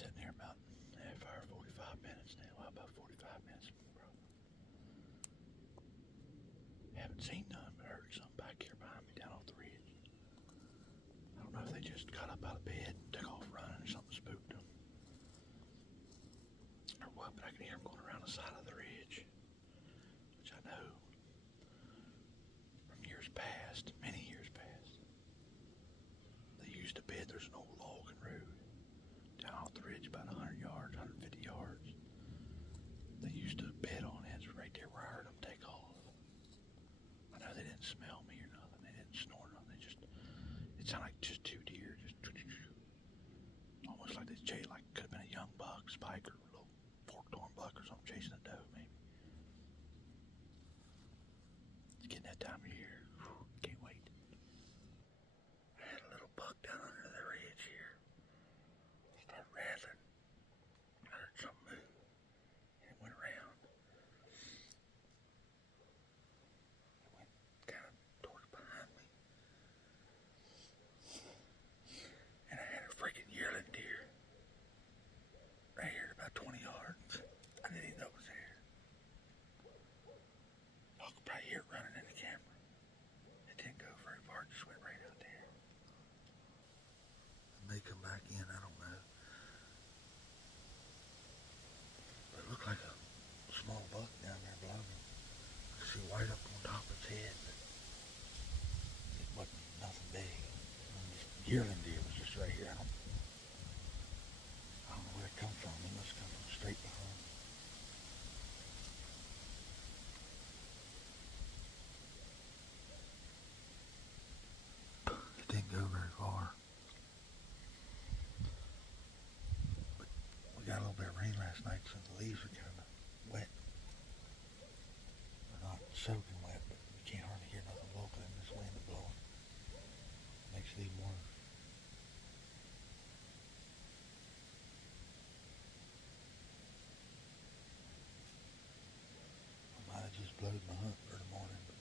sitting here about half hour, 45 minutes now. Well, about 45 minutes, bro. Haven't seen none, but heard something back here behind me down off the ridge. I don't know if they just got up out of bed and took off running or something spooked them. Or what, but I can hear them going around the side of the ridge. Which I know from years past, many years past. They used to bed, there's an old logging road down off the ridge about 100 yards, 150 yards. They used to bed on it, right there where I heard them take off. I know they didn't smell me or nothing, they didn't snore or nothing, it sounded like just two deer, almost like they chased, like could have been a young buck, spike, or a little forked-horn buck or something chasing a doe, maybe. It's getting that time of year. Can't wait. I had a little buck down under the ridge here. He started rattling. I heard something move. And it went around. It went kind of towards behind me. And I had a freaking yearling deer. Right here at about 20 yards. I didn't even know it was there. Y'all could probably hear it running in the camera. It didn't go very far, it just went right out there. It may come back in, I don't know. But it looked like a small buck down there below me. I see white up on top of its head, but it wasn't nothing big. This yearling deer was just right here. I don't know where it come from. It must come from straight behind me. It didn't go very far. But we got a little bit of rain last night, so the leaves are kind of wet. They're not soaking wet, but you can't hardly hear nothing local in this wind blowing. Makes it even worse. I might have just blowed my hunt for the morning, but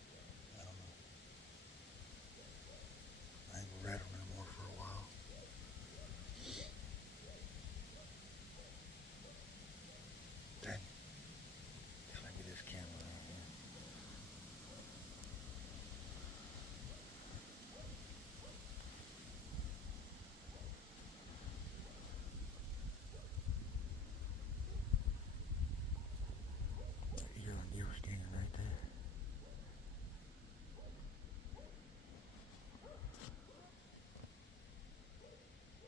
I don't know. I ain't gonna rattle no more for a while. Dang. If I get this camera out here. Deer was standing right there.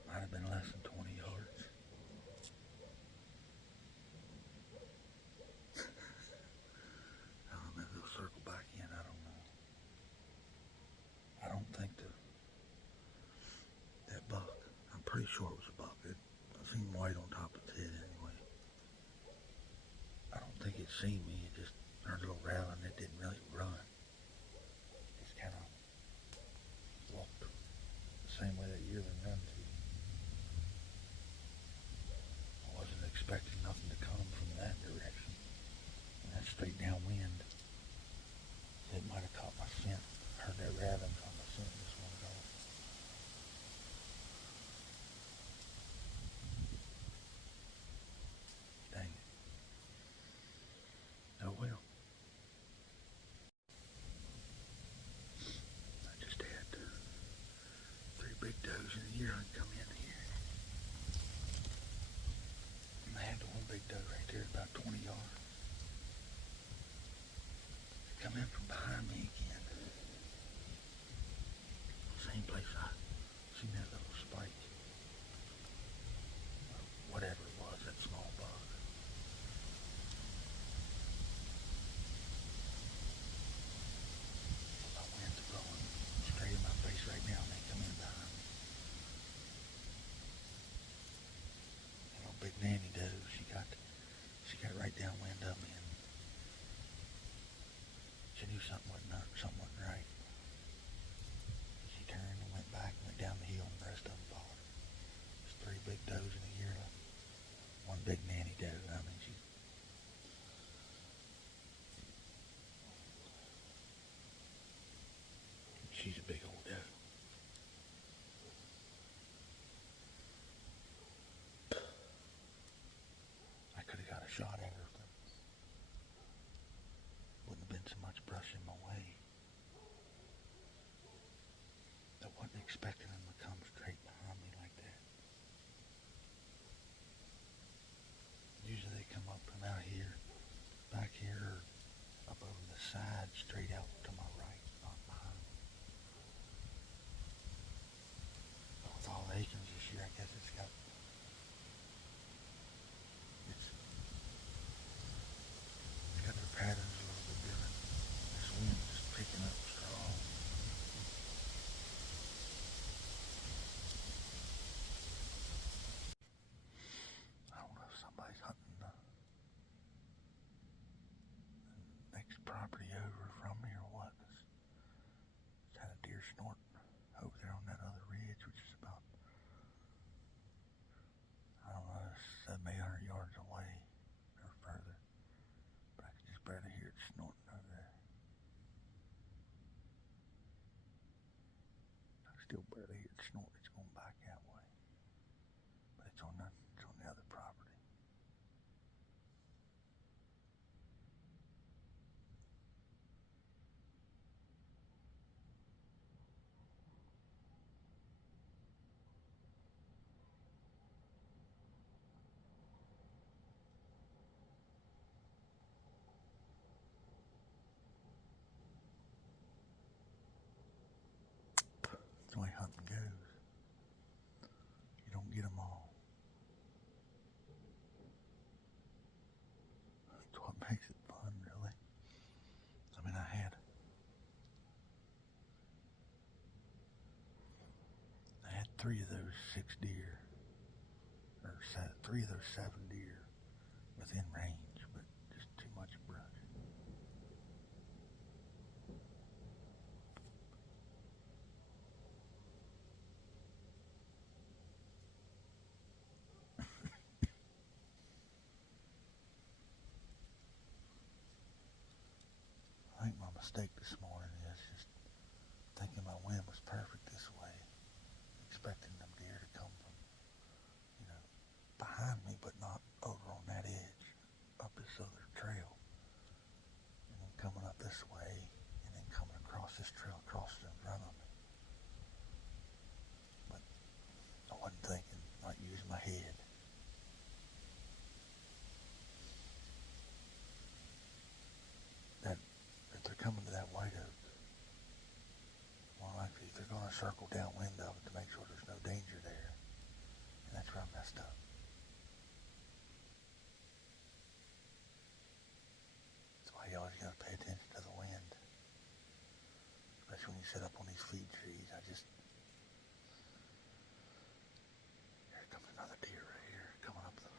Might have been less than 20 yards. I don't know if they'll circle back in, I don't know. I don't think that buck, I'm pretty sure it was a buck. I seen white on top of its head anyway. I don't think it seen me, it just heard a little rattling. It didn't really run. It just kind of walked the same way that yearling run to. I wasn't expecting nothing to come from that direction. And that's straight downwind. It might have caught my scent. Heard that rattling on my scent this one ago. Dang it. Oh well. I just had 3 big does in a yearling come in here. And I had the one big doe right there about 20 yards. It come in from behind me again. Same place I seen that little spike. Or whatever it was, that small bug. My wind's blowing straight in my face right now and they come in behind me. That old big nanny doe, she got right downwind of me and she knew something wasn't right. She turned and went back and went down the hill and the rest of them followed her. There's 3 big does in a yearling. One big nanny doe. I mean, she's a big old doe. expecting them to come straight behind me like that. Usually they come up from out here, back here, or up over the side, straight out to my right, not behind me. But with all the acorns this year, I guess it's got their patterns a little bit different. This wind just picking up strong. I don't know if somebody's hunting the next property over from me or what. It's had a deer snorting over there on that other ridge, which is about, I don't know, 700-800 yards away or further. But I can just barely hear it snorting over there. I still barely hear it snort. It's going back that way. But it's on the other property. That's the way hunting goes. You don't get them all. That's what makes it fun, really. I mean, I had 3 of those 6 deer, or 3 of those 7 deer within range, but just too much brush. I think my mistake this morning is just thinking my wind was perfect this way, expecting them deer to come from, behind me, but not over on that edge, up this other trail, and then coming up this way, and then coming across this trail, across in front of me. But I wasn't thinking, not using my head. That if they're coming to that white oak, more likely they're going to circle downwind of it to make sure there's no danger there. And that's where I messed up. That's why you always got to pay attention to the wind. Especially when you sit up on these feed trees. Here comes another deer right here, coming up the...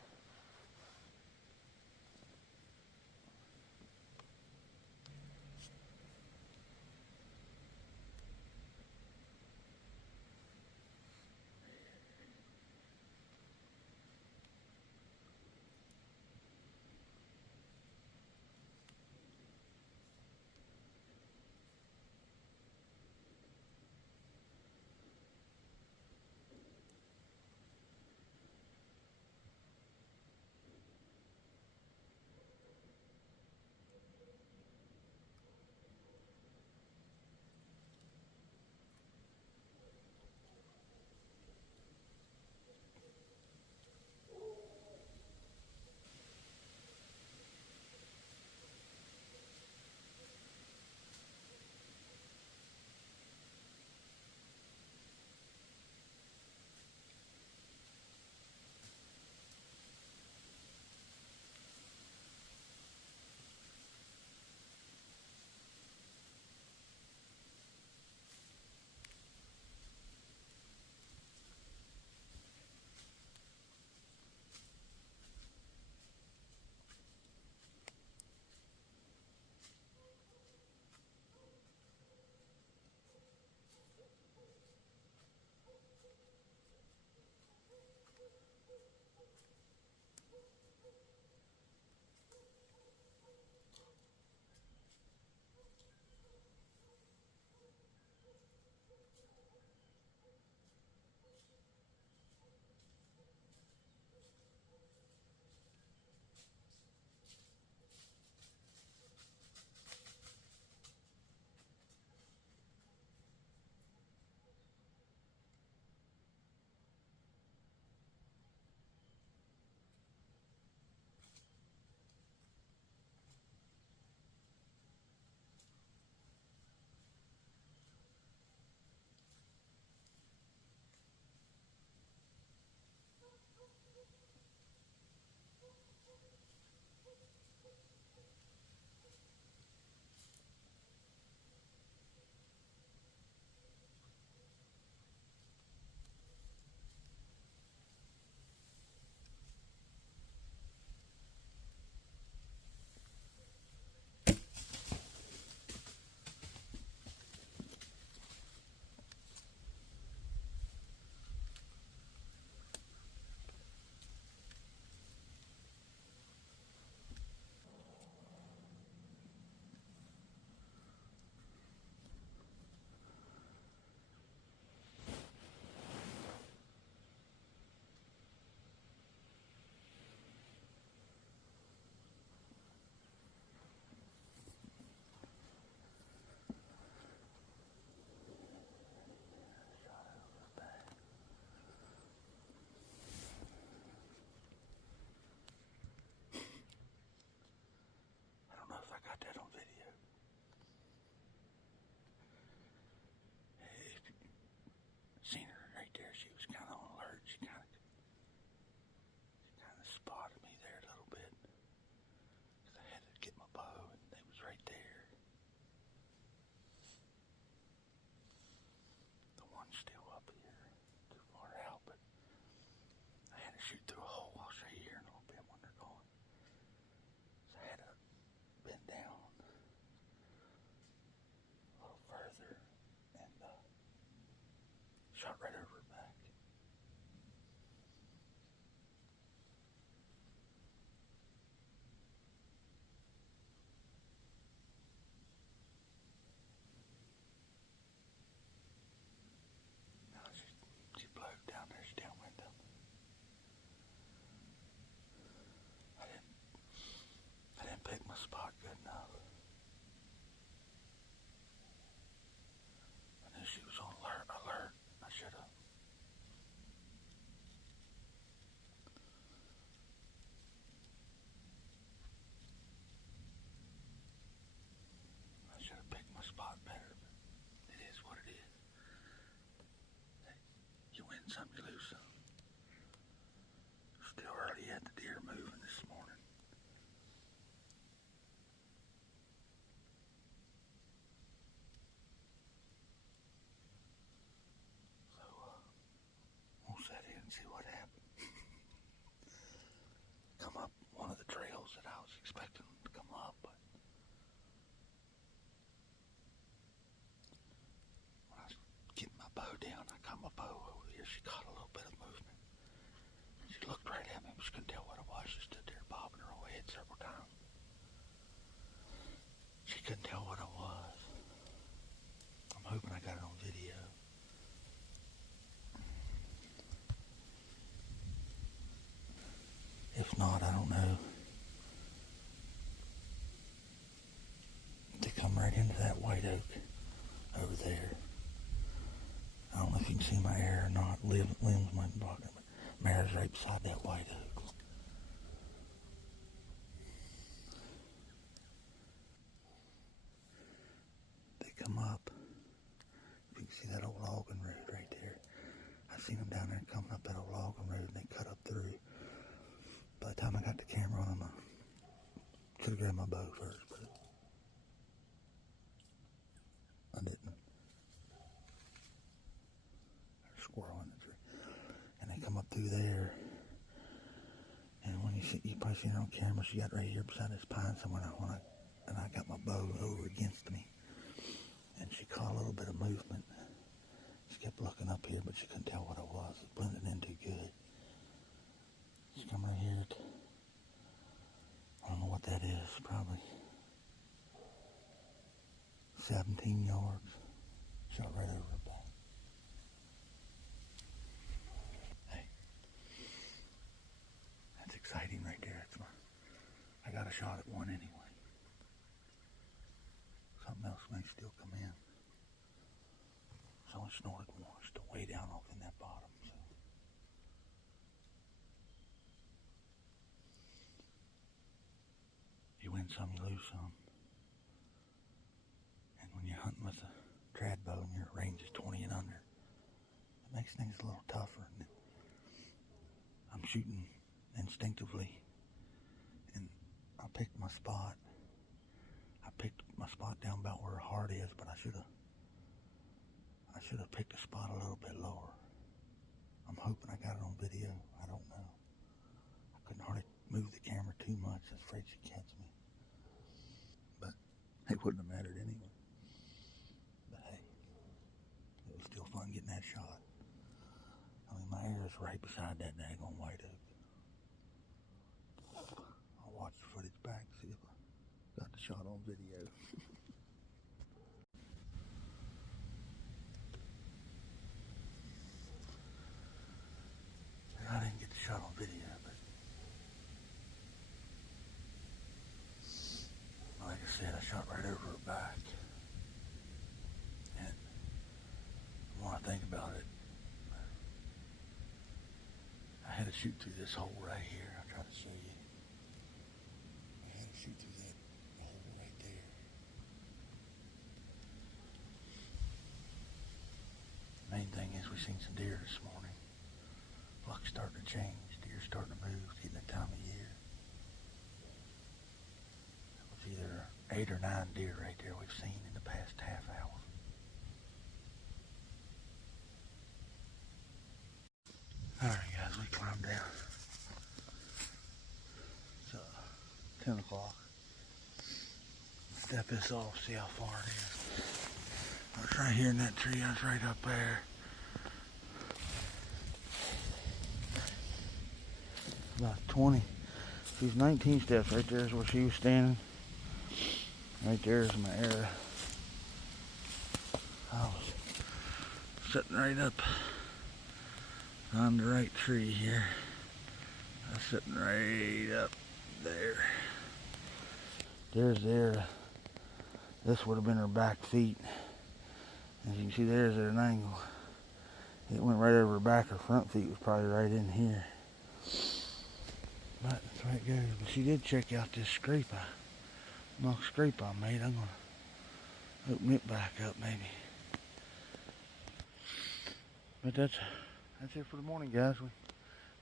Shot right over her back. No, she blew down there. She's downwind of me. I didn't pick my spot good enough. I knew she was on alert. I should have. Picked my spot better, but it is what it is. Hey, you win some, you lose some. Still early yet, the deer moving this morning. So, we'll set in and see what happens. Come up one of the trails that I was expecting to come up, but when I was getting my bow down, I got my bow over here. She caught a little bit of movement. She looked right at me, but she couldn't tell what it was. She stood there bobbing her head several times. She couldn't tell what it was. I'm hoping I got it on video. If not, I don't know. They come right into that white oak over there. I don't know if you can see my hair or not. Limbs might be blocking it, but Mara's right beside that white oak. They come up. If you can see that old logging road right there. I seen them down there coming up that old logging road, and they cut up through. By the time I got the camera on them, I could have grabbed my bow first, but I didn't. There's a squirrel in the tree. And they come up through there. And when you probably seen her on camera, she got right here beside this pine somewhere. And I got my bow over against me. And she caught a little bit of movement. She kept looking up here, but she couldn't tell what it was. It blended in too good. She come right here. I don't know what that is. Probably 17 yards. Shot right over her back. Hey, that's exciting right there. I got a shot at one anyway. Something else may still come in. It's only snorted once, still way down off in that bottom. So. You win some, you lose some. And when you're hunting with a trad bow and your range is 20 and under, it makes things a little tougher. And I'm shooting instinctively, and I picked my spot. I picked my spot down about where her heart is, but I should have picked a spot a little bit lower. I'm hoping I got it on video. I don't know. I couldn't hardly move the camera too much. I was afraid she'd catch me. But it wouldn't have mattered anyway. But hey, it was still fun getting that shot. I mean, my ear is right beside that daggone white oak. I'll watch the footage back, see if I got the shot on video. I didn't get the shot on video, but like I said, I shot right over her back. And when I think about it, I had to shoot through this hole right here. I'll try to show you. I had to shoot through that hole right there. Main thing is we've seen some deer this morning. Luck's starting to change. Deer's starting to move. It's getting that time of year. It was either 8 or 9 deer right there we've seen in the past half hour. Alright guys, we climbed down. It's 10 o'clock. Step this off, see how far it is. I was right here in that tree. I was right up there. about 20. She's 19 steps. Right there is where she was standing. Right there is my area. I was sitting right up on the right tree here. I was sitting right up there. There's there. This would have been her back feet. As you can see, there's at an angle. It went right over her back. Her front feet was probably right in here. But that's the way it goes. But she did check out this scrape I made. I'm going to open it back up maybe. But that's it for the morning, guys. We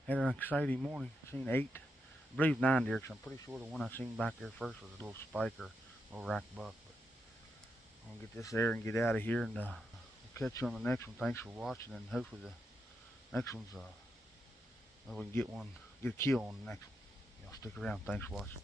had an exciting morning. Seen 8, I believe 9 deer, because I'm pretty sure the one I seen back there first was a little spike or a little rack buck. But I'm going to get this there and get out of here, and we'll catch you on the next one. Thanks for watching, and hopefully the next one's we can get a kill on the next one. Y'all stick around. Thanks for watching.